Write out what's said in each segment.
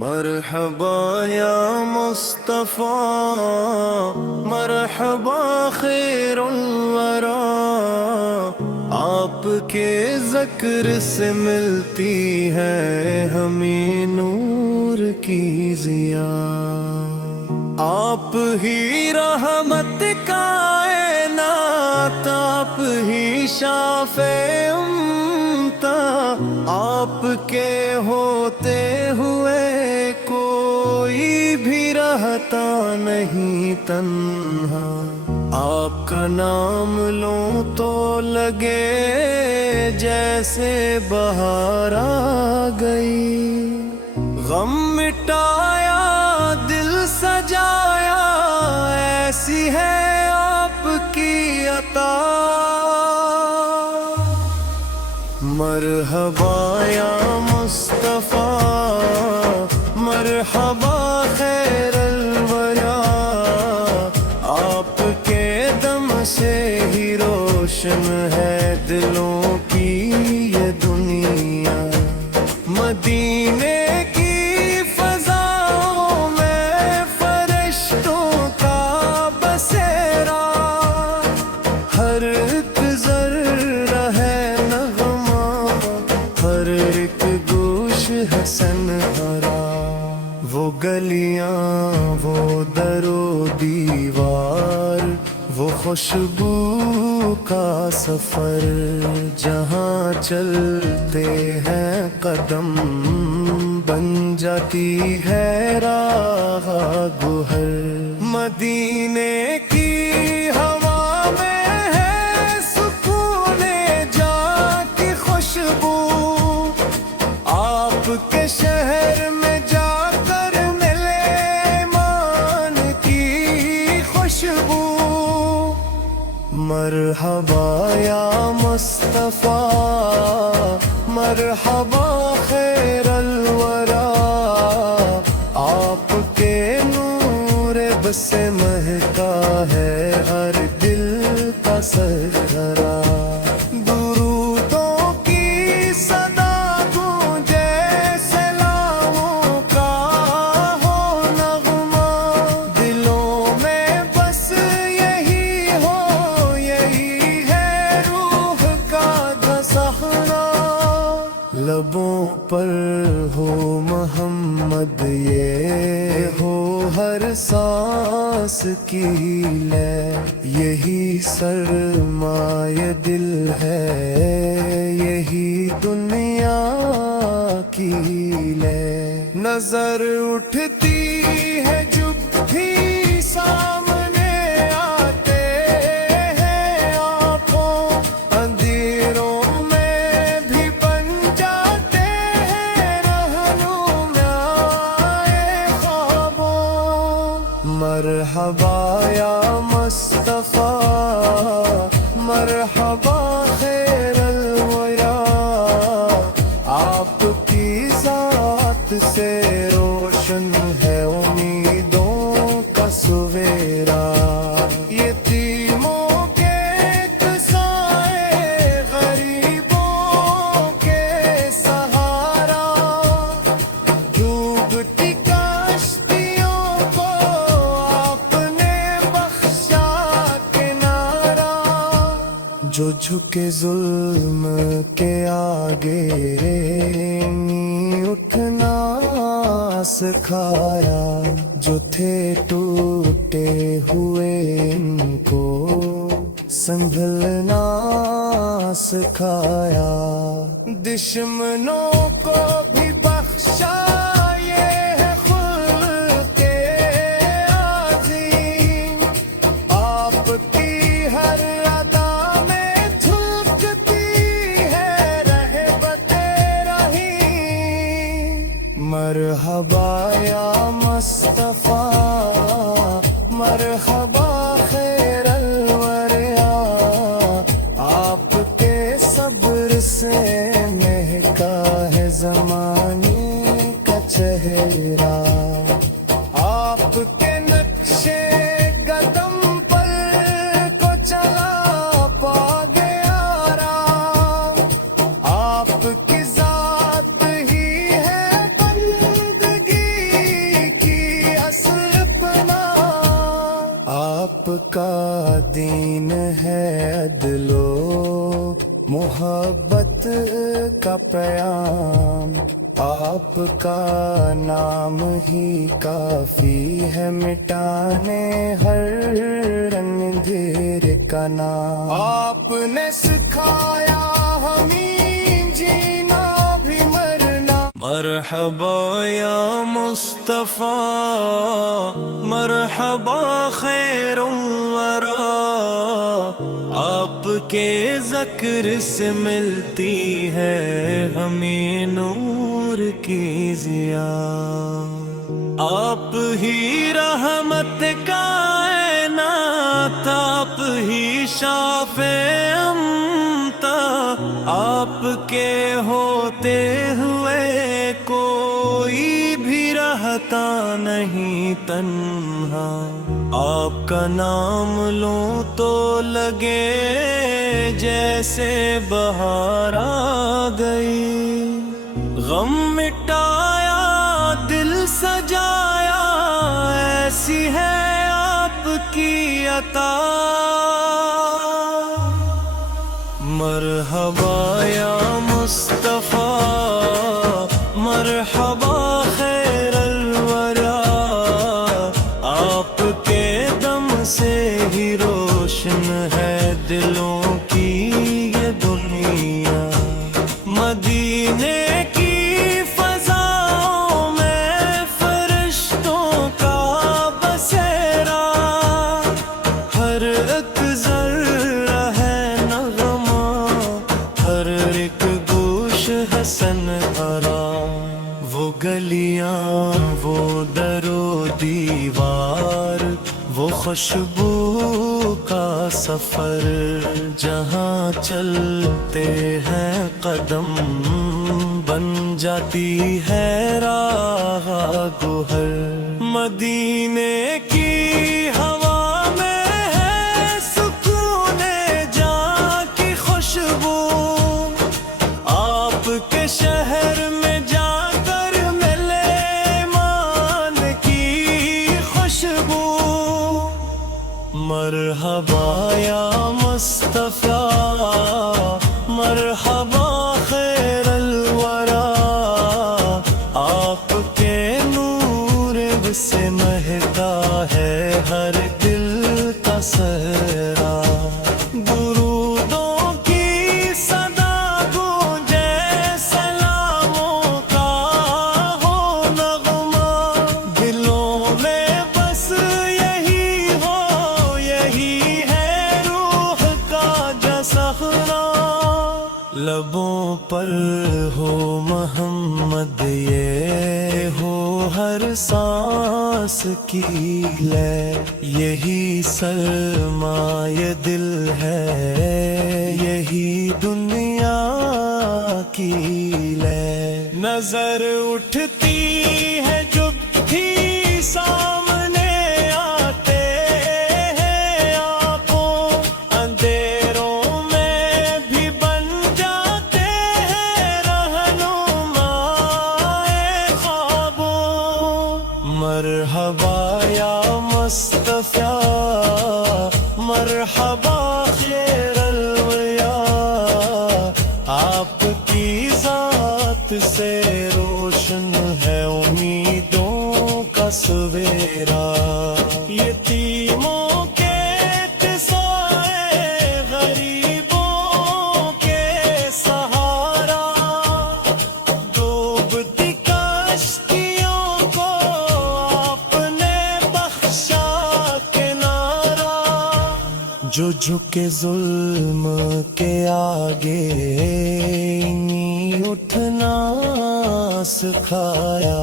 مرحبا یا مصطفیٰ، مرحبا خیر الورا، آپ کے ذکر سے ملتی ہے ہمیں نور کی ضیا۔ آپ ہی رحمت کائنات، آپ ہی شافع امتا، آپ کے ہوتے ہوئے کوئی بھی رہتا نہیں تنہا۔ آپ کا نام لوں تو لگے جیسے بہار آ گئی، غم مٹایا دل سجایا، ایسی ہے آپ کی عطا۔ مرحبا یا مصطفیٰ، مرحبا خیر الورا، آپ کے دم سے ہی روشن ہے دلوں کی یہ دنیا۔ مدینے کی فضاؤں میں فرشتوں کا بسیرا، ہر ایک ذرہ ہے نغمہ، ہر ایک گوش ہے سنہرا۔ وہ گلیاں، وہ در و دیوار، وہ خوشبو کا سفر، جہاں چلتے ہیں قدم بن جاتی ہے راہ گہر۔ مدینے کی ہوا میں ہے سکون جاں کی خوشبو، آپ کے شہر میں جا کر ملے ایمان کی خوشبو۔ مرحبا یا مصطفیٰ، مرحبا خیر الورا، آپ کے نور بس سے مہکا ہے ہر دل کا سرورا۔ درودوں کی صدا گونجے سلاموں کا ہو نغمہ، دلوں میں بس یہی ہو، یہی ہے روح کا دھسنا۔ لبوں پر ہو محمد یہ ہو ہر سانس کی لے، یہی سرمایہ دل ہے، یہی دنیا کی لے۔ نظر اٹھتی ہے جب بھی سامنے آتے ہیں آنکھوں، اندھیروں میں بھی بن جاتے ہیں رہنمائے خوابوں۔ مرحبا یا مصطفیٰ، مرحبا خیر الورا، آپ کی ذات سے روشن ہے امیدوں کا سویرا۔ یتیموں کے ایک سائے، غریبوں کے سہارا، ڈوبتی کشتیوں کو آپ نے بخشا کنارا۔ جو جھکے ظلم کے آگے نہیں اٹھنا سکھایا، جو تھے ٹوٹے ہوئے ان کو سنبھلنا سکھایا۔ دشمنوں کو بھی بخشا، یہ ہے خلق عظیم، آپ کی ہر ادا میں جھلکتی ہے رحمت رحیم۔ مرحبا یا مصطفیٰ، مرحبا خیر الورا، آپ کے صبر سے مہکا ہے زمانے کا چہرہ، آپ کے نقشے قدم پر کو چلا پا گیا راہ، آپ کی ذات ہی ہے بندگی کا دین ہے عدل و محبت کا پیام، آپ کا نام ہی کافی ہے مٹانے ہر رنگیر کا نام۔ آپ نے سکھایا ہمیں جینا بھی مرنا، مرحبا یا مصطفیٰ، مرحبا خیر الورا، آپ کے ذکر سے ملتی ہے ہمیں نور کی ضیا، آپ ہی رحمت کائنات، آپ ہی شافع امتا، آپ کے ہوتے ہوئے کوئی بھی رہتا نہیں تنہا، آپ کا نام لوں تو لگے جیسے بہار آ گئی، غم مٹایا دل سجایا ایسی ہے آپ کی عطا، مرحبا یا مصطفیٰ، مرحبا خیر الورا، آپ کے دم سے ہی روشن ہے دلوں کی یہ دنیا، مدینے کی فضاؤں میں فرشتوں کا بسیرا، ہر ایک ذرہ ہے نغمہ، ہر ایک گوش حسن آرام، وہ گلیاں وہ در و دیوار، وہ خوشبو کا سفر، جہاں چلتے ہیں قدم بن جاتی ہے راہ گوہر، مدینے کی ہوا میں ہے سکون جاں کی خوشبو، آپ کے شہر میں جا کر ملے ایمان کی خوشبو، مرحبا یا مصطفیٰ، مرحبا خیر الورا، آپ کے نور سے مہکا ہے ہر دل کا صحرا، درودوں کی صدا گونجے سلاموں کا ہو نغمہ، دلوں میں بس یہی ہو، یہی ہے روح کا جسخنا، لبوں پر ہو محمد یہ ہو ہر سانس کی لے، یہی سرمایہ دل ہے، یہی دنیا کی لے، نظر اٹھتی ہے جب بھی سامنے آتے ہیں آنکھوں، اندھیروں میں بھی بن جاتے ہیں رہنمائے خوابوں، مرحبا یا مصطفیٰ، مرحبا خیر الورا، آپ کی ذات سے روشن ہے امیدوں کا سویرا، یتیموں کے قصائے غریبوں کے سہارا، ڈوبتی کشتیوں کو آپ نے بخشا کنارا، جو جھکے ظلم کے آگے نہیں اٹھنا سکھایا،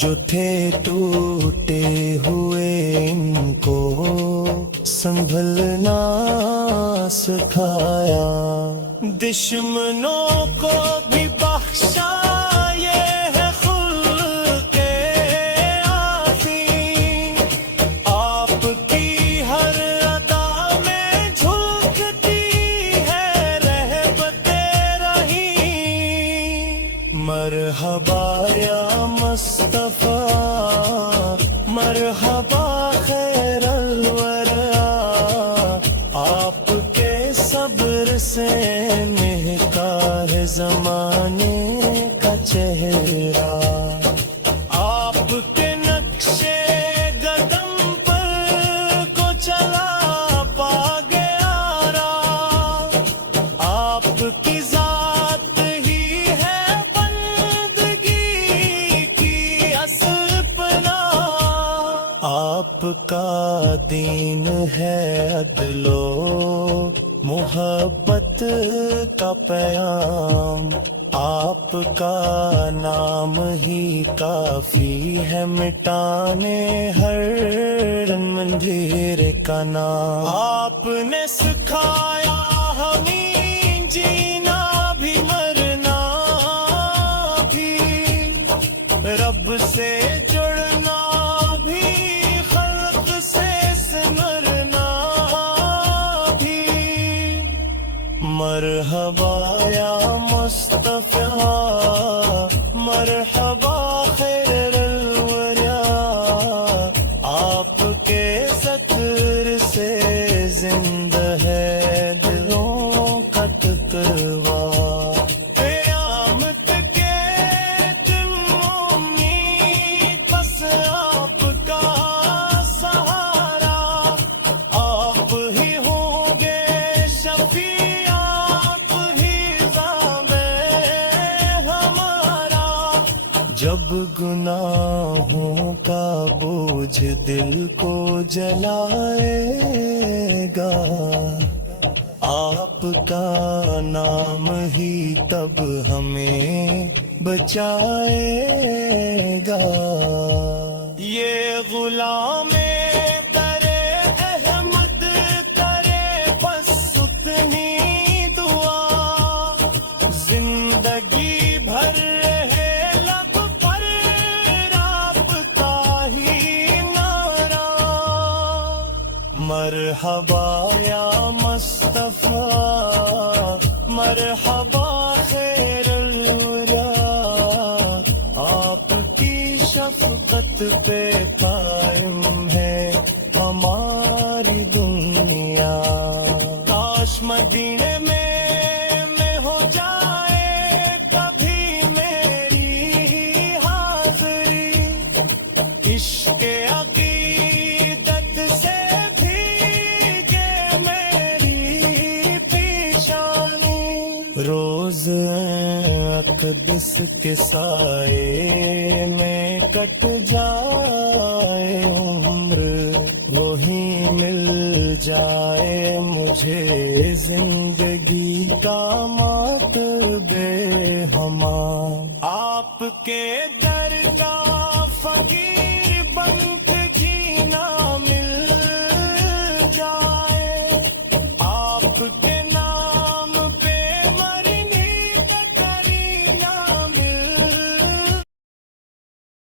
جو تھے ٹوٹے ہوئے ان کو سنبھلنا سکھایا، دشمنوں کو بھی بخشا یہ ہے خلق آفی، آپ کی ہر ادا میں جھلکتی ہے رحمت رحیم، مرحبا یا مصطفیٰ، مرحبا خیر الورا، آپ کا دین ہے عدل و محبت کا پیام، آپ کا نام ہی کافی ہے مٹانے ہر اندھیرے کا نام۔ آپ نے سکھایا ہمیں جینا بھی مرنا بھی، رب سے جڑنا بھی، خلق سے سمرنا بھی۔ مرحبا یا مصطفیٰ، مرحبا خیر الوریا، آپ کے ذکر سے زندہ ہے دلوں کا تقویٰ۔ قیامت کے دن امید بس آپ کا سہارا، آپ ہی ہوں گے شفیع، آپ ہی ضامن ہمارا۔ جب گناہوں کا بوجھ دل کو جلائے گا، آپ کا نام ہی تب ہمیں بچائے گا۔ یہ غلام درے احمد کرے بس اتنی دعا، زندگی بھر رہے لب پر رابطہ ہی نارا۔ مرحبا یا مصطفیٰ، مرحبا خیر الوریا، آپ کی شفقت پہ قائم ہے ہماری دنیا۔ کاش مدینے میں ہو جائے کبھی میری حاضری، عشق عقیدت سے روز اقدس کے سائے میں کٹ جائے عمر، وہی مل جائے مجھے زندگی کا مطلب ہما۔ آپ کے در کا فقیر